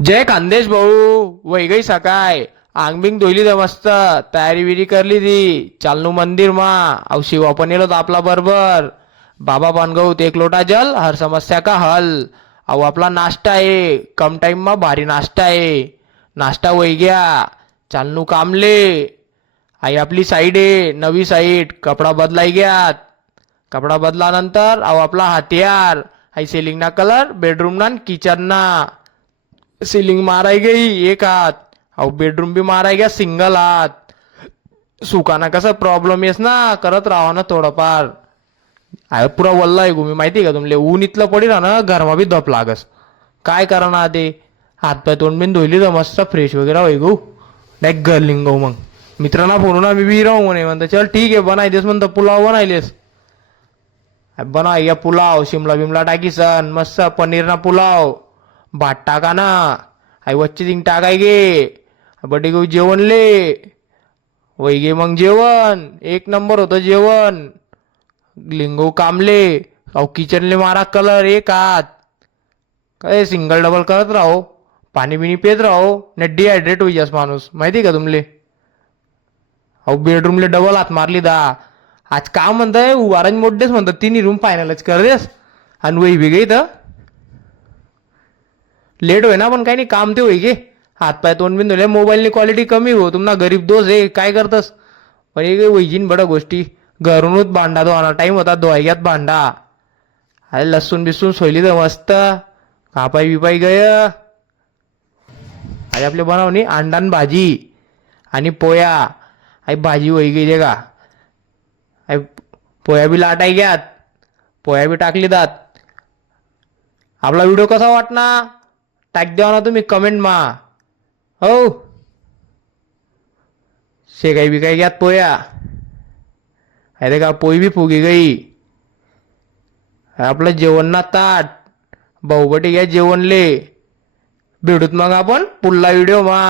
जय खानदेश भाऊ. वही गई सकाय आंग बिंग धुईली तर मस्त तयारी बिरी करली ती चालनू मंदिर मा. अव शिवा पण येलो आपला बरोबर. बाबा बन गऊ एक लोटा जल हर समस्या का हल. अहो आपला नाश्ता आहे कम टाइम मा भारी नाश्ता आहे. नाश्ता वही गया चालनू कामले. आई आपली साईड आहे नवी साईड कपडा बदलाई गयात. कपडा बदलानंतर अहो आपला हथियार आई सेलिंग ना कलर बेडरूम ना किचन ना. सीलिंग माराई गई एक हात. अहो बेडरूम भी माराई गया सिंगल हात. सुकाना कसा प्रॉब्लेम येस ना करत राहा ना थोडंफार. अरे पुरा वल्ला आहे मी माहिती का तुमले ऊन इथलं पडी ना घरमा बी धप लागस. काय करा ना ते हातपाय तोंड बिन धुईली तर मस्त फ्रेश वगैरे होई गो. डायरेक्ट गर्लिंग गो मग मित्रांना फोन ना मी बी राहू म्हणे म्हणतो चल ठीक आहे बनाय देस म्हणतो पुलाव बनायलेस. बनाय या पुलाव शिमला बिमला टाकी सन मस्त पनीर ना पुलाव. भात टाका ना. आई वच्चे जिंग टाकाय गे. बटे गो जेवण ले. वही गे मग जेवण एक नंबर होतं जेवण. लिंगो कामले. अहो किचनले मारा कलर एक हात. काय सिंगल डबल करत राहो. पाणी बिणी पेत राहो ने डिहायड्रेट होई जास माणूस माहिती का तुमले. अहो बेडरूमले डबल हात मारली दा. आज का म्हणताय वारंज मोठेच म्हणतात तिन्ही रूम फायनलच कर देस. आणि वही बी गई तर लेट होय ना पण काही नाही काम ते होई गे. हातपाय तोंड बिन धुले मोबाईलनी क्वालिटी कमी हो तुम्हाला गरीब दोष आहे काय करतस. पण हे वैजीन बडा गोष्टी घरूनच भांडा धुवाना टाइम होता धुवायग्यात भांडा. अरे लसूण बिसून सोयली तर मस्त कापाई बिपाई गय. अरे आपले बनवणी अंडान भाजी आणि पोया. आई भाजी होई गई का. आई पोया बी लाटाई घ्यात. पोया बी टाकली दात. आपला व्हिडिओ कसा वाटना टाक द्या ना तुम्ही कमेंट मा. हो शेकाई बिकाई घ्यात पोया. अरे का पोई बी फुगी गई. आपलं जेवण ना ताट भाऊबटी घ्या जेवण ले. भेटूत मग आपण पुढला व्हिडिओ मा.